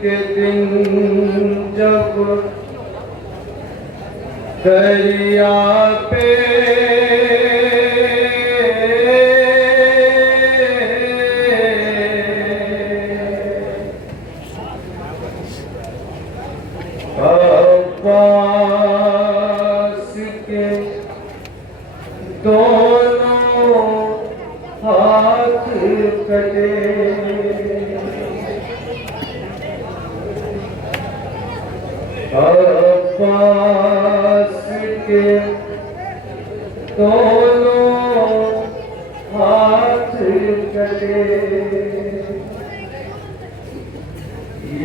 के दिन जब दरिया पे अब्बास के दोनों हाथ कटे, अब्बास के दोनों हाथ कटे।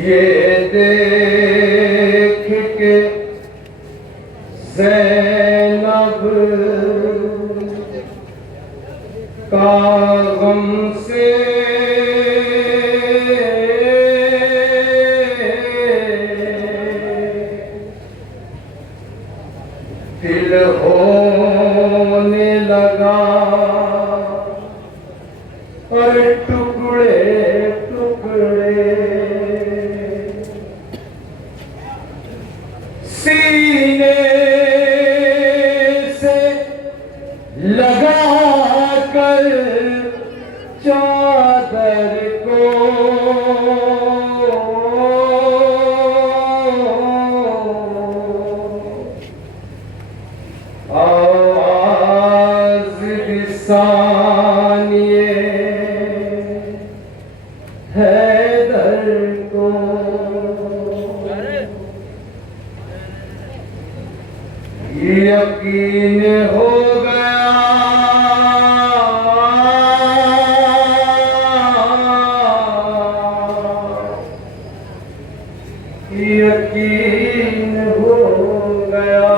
ये देख के ज़ैनब का गम से दिल होने लगा और टुकड़े टुकड़े सीने से लगा कर चादर को आवाज़ दिसानिए हैदर को। यकीन हो गया यकीन हो गया।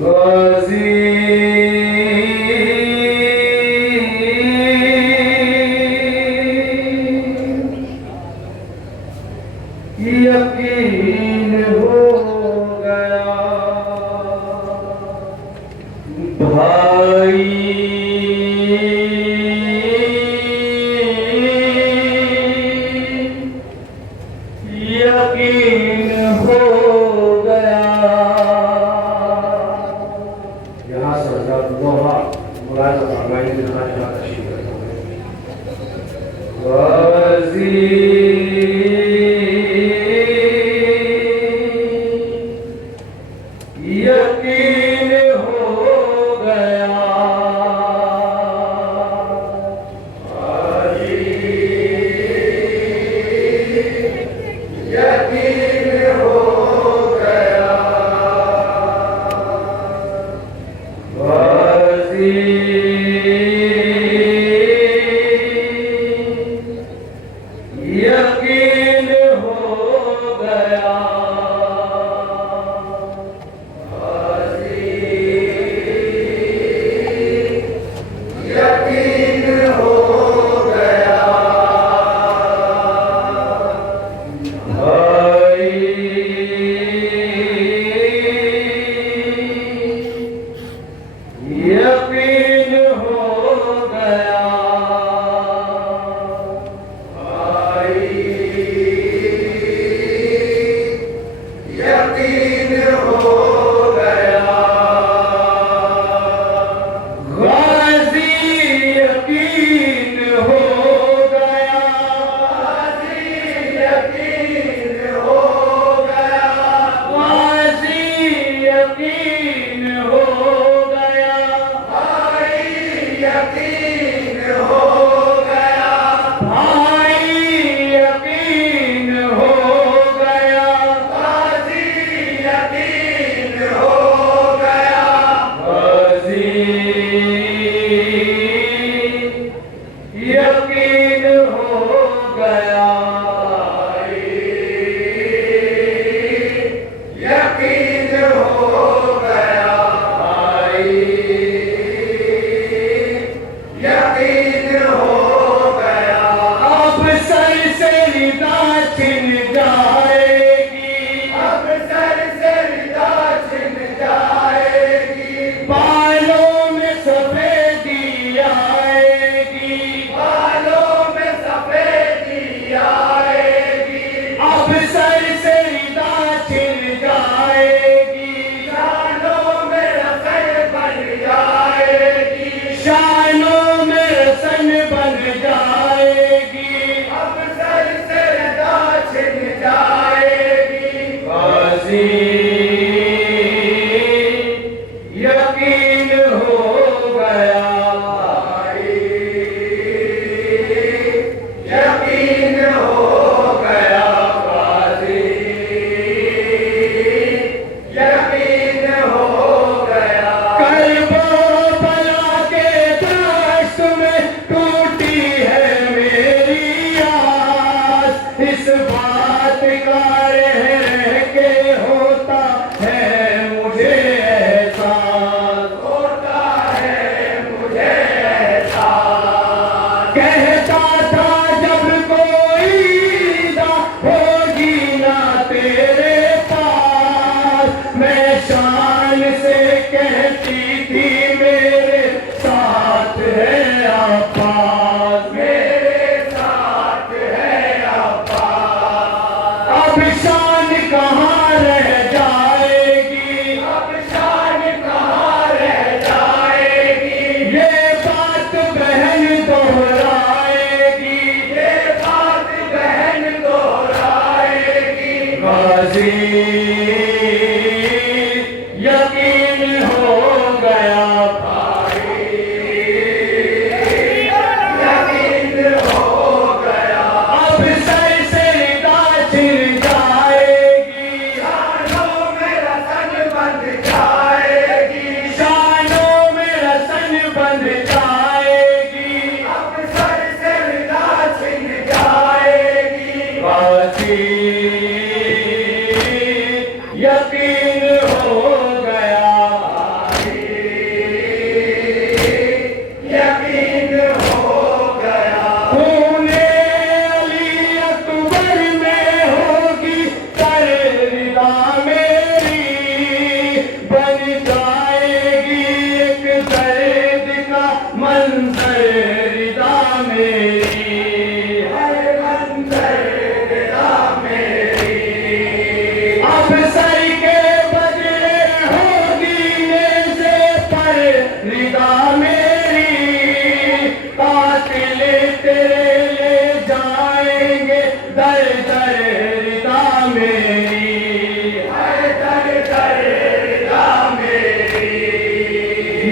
गाजी यकीन हो गया। भाई यकीन हो गया। यहाँ से लोहा मुलाज़ा फरमाएंगे जहाँ जहाँ तशरीफ रखोगे। यकीन हो गया। यकीन हो गया। यकीन हो गया। यकीन हो गया। भाई यकीन हो गया। भाई यकीन हो गया। गाजी यकीन हो गया। गाजी यकीन हो गया। गाजी यकीन हो गया। मेरी, कातिल तेरे ले जाएंगे दर दर रिदा मेरी, हर दर दर रिदा मेरी।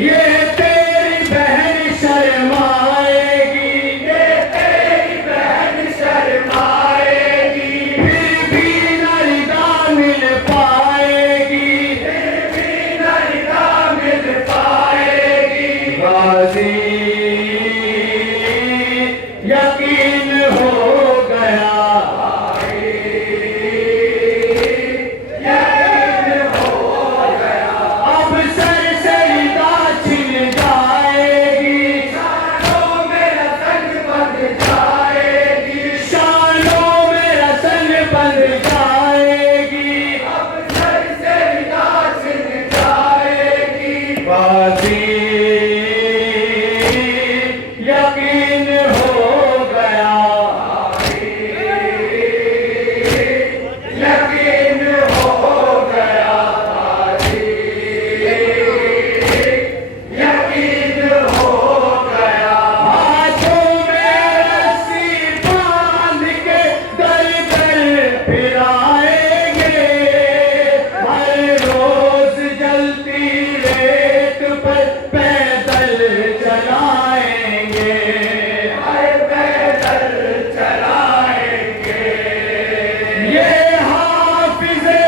ये तेरी बहन शर्माएगी, ये तेरी बहन शर्माएगी, फिर भी न रिदा मिल पाएगी, फिर भी न रिदा मिल पाएगी। गाजी यकीन हो गया, यकीन हो गया। अब सर से रिदा छिन जाएगी, शानों में रतन बंध जाएगी, शानों में रतन बंध जाएगी। अब सर से रिदा छिन जाएगी। गाजी यकीन हो गया, यकीन हो गया, यकीन हो गया। हाथों में रस्सी बांध के दर दर फिराएंगे, हर रोज जलती रेत पर पैदल चलाएंगे, हर पैदल चलाएंगे। ये हाफिज़े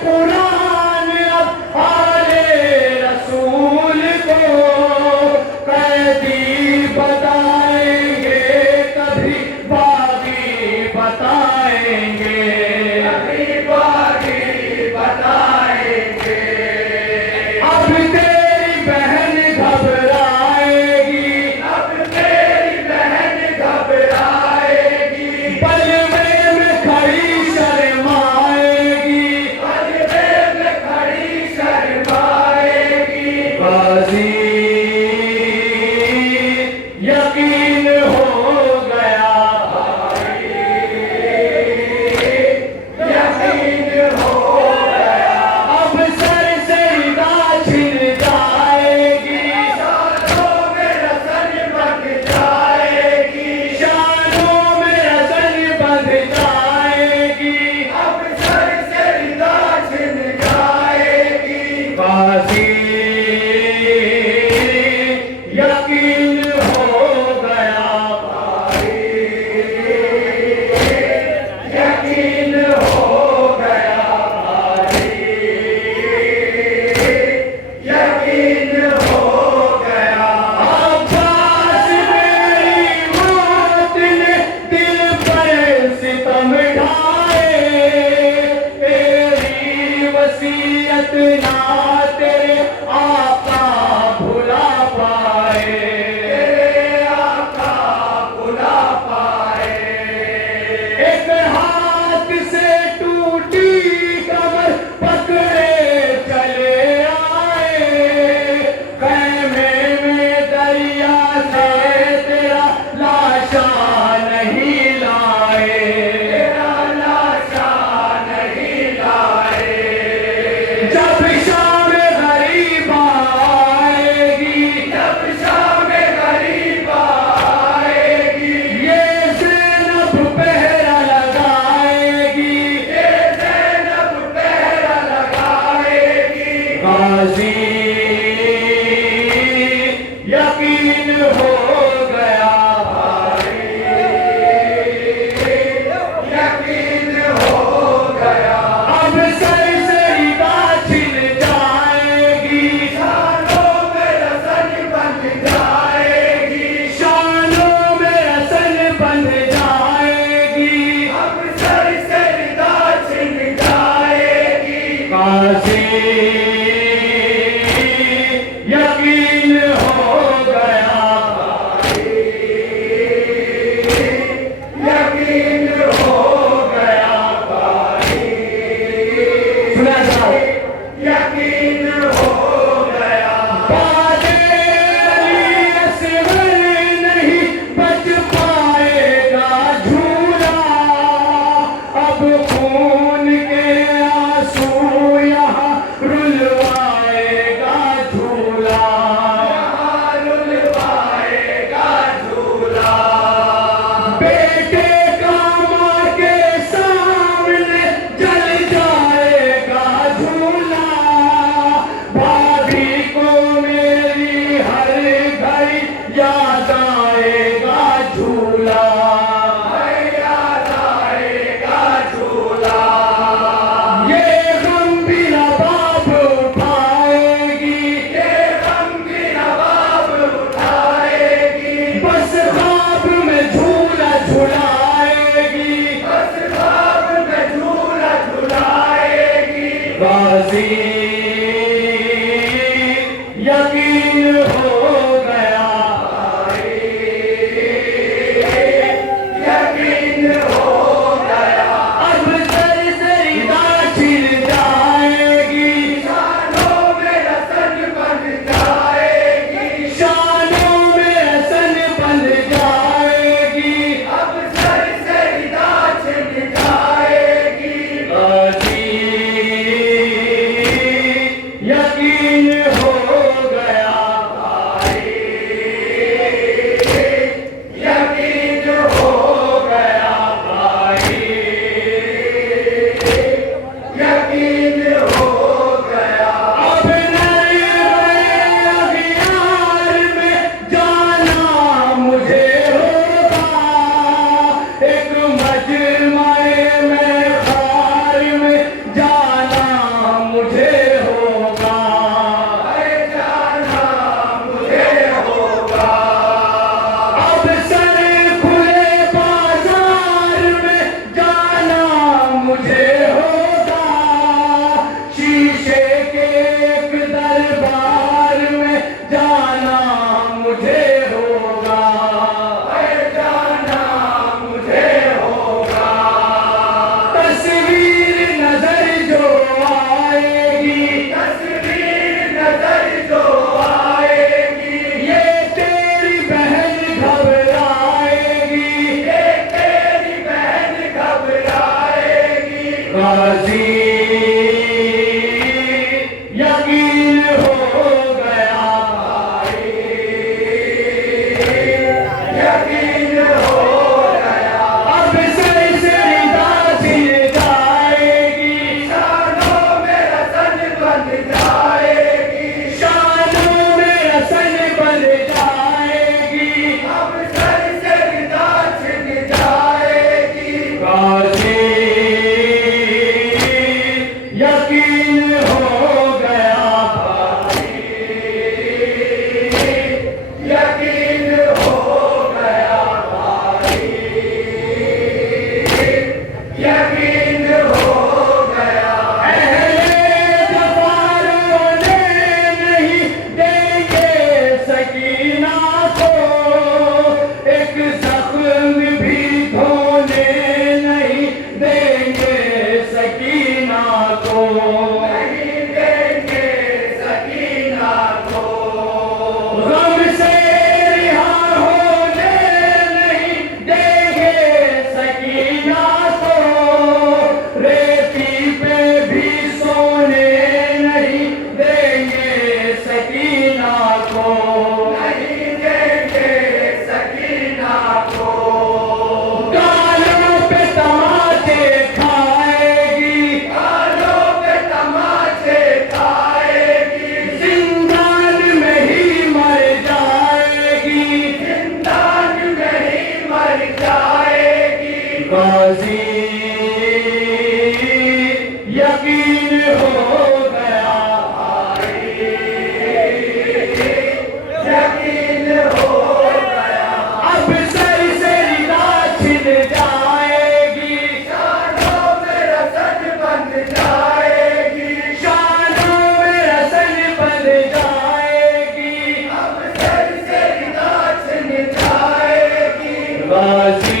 कुरान अब आले रसूल को कैदी बताएंगे, कभी बागी बताएंगे, कभी बागी बताएंगे। अब तेरी बहन घबराएगी, अब तेरी बहन घबराएगी, बलवे में खड़ी शर्माएगी, बलवे में खड़ी शर्माएगी। गाजी यकीन हो गया, यकीन हो गया। अब सर से रिदा छिन जाएगी, शानों में रतन बंध जाएगी, शानों में रतन बंध जाएगी। अब सर से रिदा छिन जाएगी। गाजी यकीन हो गया, यकीन हो गया, यकीन हो गया। अब्बास मेरी मौत ने दिल पर सितम ढाए, तेरी वसीयत ना तेरे आका भुला पाए, तेरे आका भुला पाए। एक हाथ से टूटी कमर पकड़े चले आए, खैमे में दरिया से तेरा लाशा नहीं लाए, तेरा लाशा नहीं लाए। जब शाम गरीब आएगी, जब शाम गरीब आएगी, ये ज़ैनब पहरा लगाएगी, ये ज़ैनब पहरा लगाएगी। गाजी यकीन हो गया, यकीन हो गया। अब सर से रिदा छिन जाएगी, शानों में रतन बंध जाएगी, शानों में रतन बंध जाएगी। अब सर से रिदा छिन जाएगी। गाजी यकीन हो गया, गाजी यकीन हो गया भाई, यकीन हो गया। अब सिलसिला छिड़ जाएगी, शानों में रसन बन जाएगी, शानों में रसन बन जाएगी। अब सिलसिला छिड़ जाएगी, गाजी यकीन हो गया भाई, यकीन हो गया भाई, यकीन हो गया। अहले जवारों ने नहीं देंगे सकीना को, एक जख्म भी धोने नहीं देंगे सकीना को, नहीं देंगे सकीना को। गम से रिहा होने नहीं देंगे सकीना को, रेती पे भी सोने नहीं देंगे सकीना को, नहीं देंगे सकीना को। गालों पे तमाचे खाएगी, गालों पे तमाचे खाएगी, जिंदान में ही मर जाएगी, जिंदान में ही मर जाएगी। गाजी यकीन हो गया भाई, यकीन हो गया। अब सिलसिला छिड़ जाएगी, शानों में रसन बन जाएगी, शानों में रसन बन जाएगी। अब सिलसिला छिड़ जाएगी, गाजी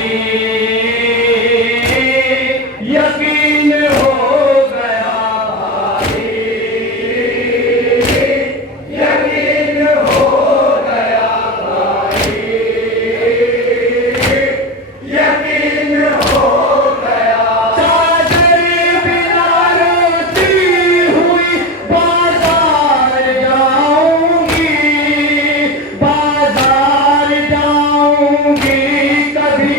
यकीन हो गया भाई, यकीन हो गया भाई, यकीन हो गया। चादर बिना रोती हुई बाजार जाऊंगी, बाजार जाऊंगी, कभी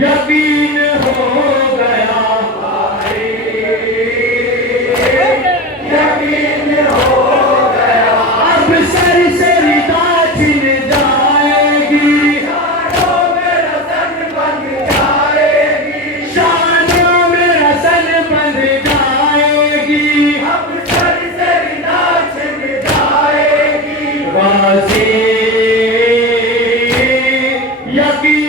यकीन हो गया, यकीन हो गया। अब सर से रिदा छिन जाएगी, शानों में रसन बन जाएगी, शानों में रसन बन जाएगी। अब सर से रिदा छिन जाएगी, गाजी यकीन